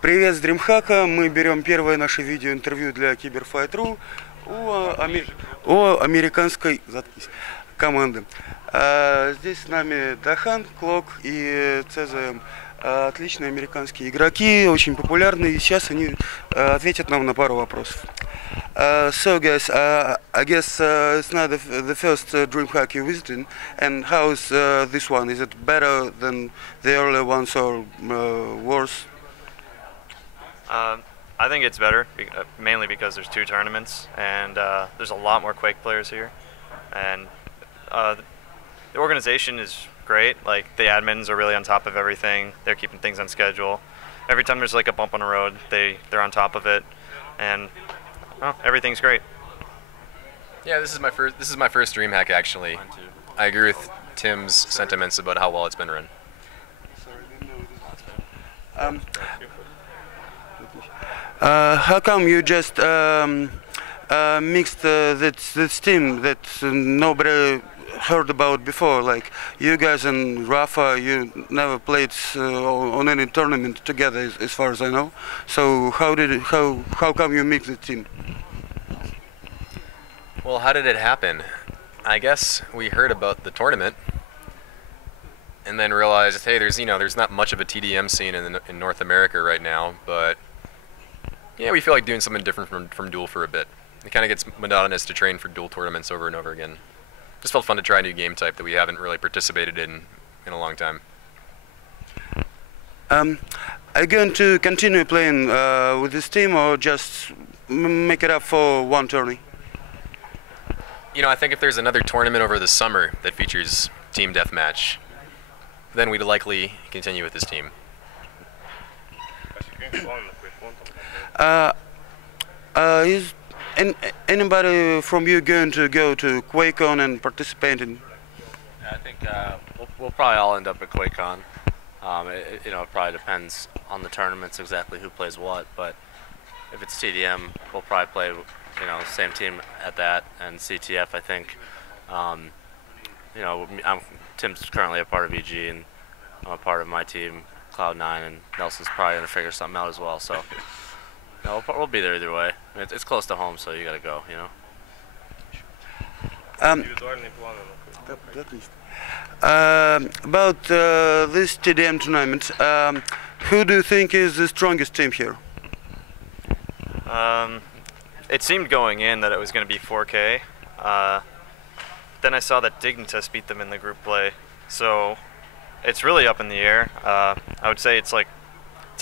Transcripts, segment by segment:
Привет с DreamHack. Мы берем первое наше видеоинтервью для Cyberfight.ru о американской команды. Здесь с нами dahang, Клок и CZM. Отличные американские игроки, очень популярные. И сейчас они ответят нам на пару вопросов. So guys, I guess it's not the first DreamHack you visited, and how is this one? Is it better than the earlier ones or worse? I think it's better, mainly because there's two tournaments, and there's a lot more Quake players here, and the organization is great. Like, the admins are really on top of everything. They're keeping things on schedule. Every time there's like a bump on the road, they're on top of it, and well, everything's great. Yeah, this is my first DreamHack actually. I agree with Tim's sentiments about how well it's been run. How come you just mixed this team that nobody heard about before? Like, you guys and Rafa, you never played on any tournament together, as far as I know. So how come you mixed the team? Well, how did it happen? I guess we heard about the tournament and then realized, hey, there's not much of a TDM scene in North America right now, but yeah, we feel like doing something different from Duel for a bit. It kind of gets monotonous to train for Duel tournaments over and over again. Just felt fun to try a new game type that we haven't really participated in a long time. Are you going to continue playing with this team, or just make it up for one tourney? You know, I think if there's another tournament over the summer that features team deathmatch, then we'd likely continue with this team. Is anybody from you going to go to QuakeCon and participate in? I think we'll probably all end up at QuakeCon. It probably depends on the tournaments exactly who plays what, but if it's TDM, we'll probably play, same team at that, and CTF, I think. Tim's currently a part of EG, and I'm a part of my team, Cloud9, and Nelson's probably going to figure something out as well, so we'll be there either way. It's close to home, so you got to go, About this TDM tournament, who do you think is the strongest team here? It seemed going in that it was going to be 4K. Then I saw that Dignitas beat them in the group play, so it's really up in the air. I would say it's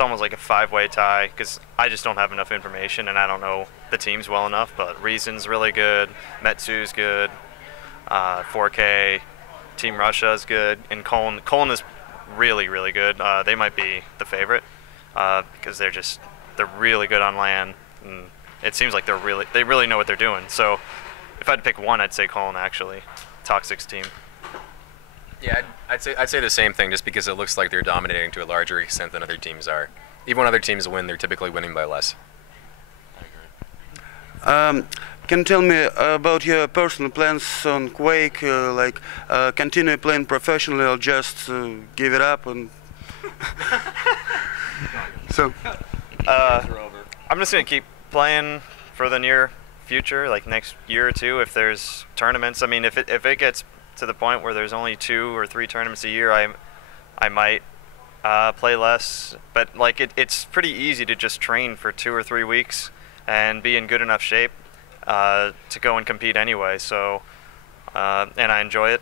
almost like a 5-way tie, because I just don't have enough information and I don't know the teams well enough. But Reason's really good, Metsu's good, 4K, Team Russia is good, and Colin is really, really good. They might be the favorite because they're really good on LAN, and it seems like they really know what they're doing. So if I had to pick one, I'd say Colin, actually. Toxic's team. Yeah, I'd say the same thing, just because it looks like they're dominating to a larger extent than other teams are. Even when other teams win, they're typically winning by less. I agree. Can you tell me about your personal plans on Quake? Continue playing professionally, or just give it up? And so, I'm just gonna keep playing for the near future, like next year or two. If there's tournaments, I mean, if it gets to the point where there's only 2 or 3 tournaments a year, I might play less. But it's pretty easy to just train for 2 or 3 weeks and be in good enough shape to go and compete anyway. So and I enjoy it.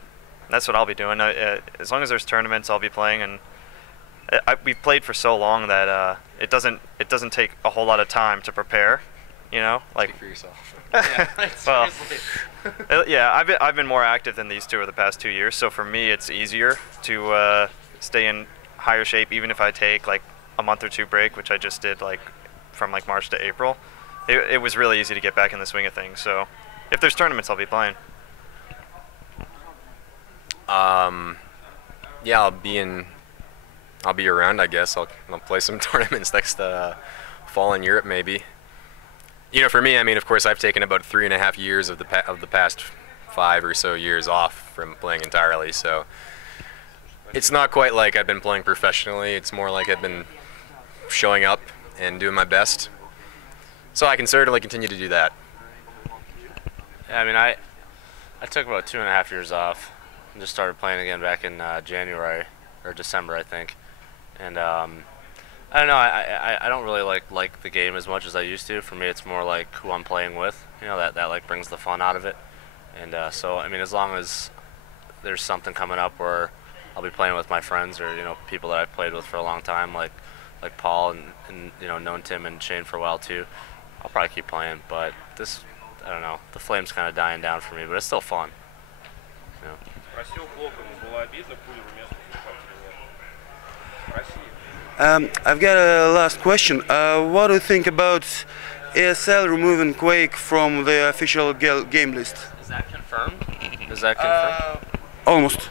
That's what I'll be doing. As long as there's tournaments, I'll be playing. And we've played for so long that it doesn't take a whole lot of time to prepare. Speak for yourself. Yeah, I've been more active than these two over the past 2 years, so for me it's easier to stay in higher shape, even if I take like a month or 2 break, which I just did from March to April. It was really easy to get back in the swing of things. So if there's tournaments, I'll be playing. Yeah, I'll be around, I guess. I'll play some tournaments next fall in Europe, maybe. For me, I mean, of course, I've taken about 3.5 years of the past 5 or so years off from playing entirely, so it's not quite like I've been playing professionally. It's more like I've been showing up and doing my best. So I can certainly continue to do that. Yeah, I mean, I took about 2.5 years off and just started playing again back in January or December, I think. And I don't know, I don't really like the game as much as I used to. For me, it's more like who I'm playing with. You know, that like brings the fun out of it. And so I mean, as long as there's something coming up where I'll be playing with my friends or people that I've played with for a long time, like Paul and known Tim and Shane for a while too, I'll probably keep playing. But this, I don't know, the flame's kind of dying down for me, but it's still fun. I've got a last question. What do you think about ESL removing Quake from the official game list? Is that confirmed? Is that confirmed? Almost.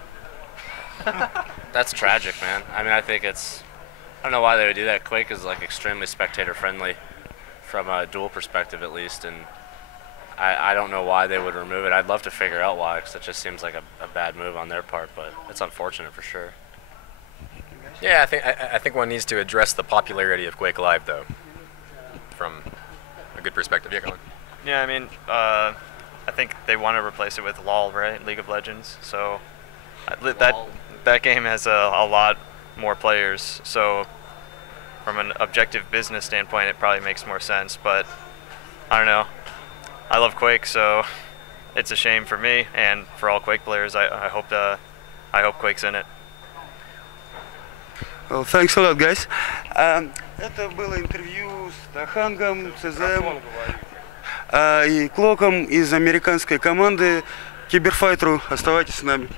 That's tragic, man. I mean, I don't know why they would do that. Quake is like extremely spectator friendly from a dual perspective at least, and I don't know why they would remove it. I'd love to figure out why, because it just seems like a bad move on their part, but it's unfortunate for sure. Yeah, I think one needs to address the popularity of Quake Live, though, from a good perspective. Yeah, go on. Yeah, I mean, I think they want to replace it with LOL, right? League of Legends. So that game has a lot more players. So from an objective business standpoint, it probably makes more sense. But I don't know. I love Quake, so it's a shame for me and for all Quake players. I hope Quake's in it. Well, thanks a lot, guys. Это было интервью с Дахангом, ЦЗМ и Клоком из американской команды Киберфайтеру. Оставайтесь с нами.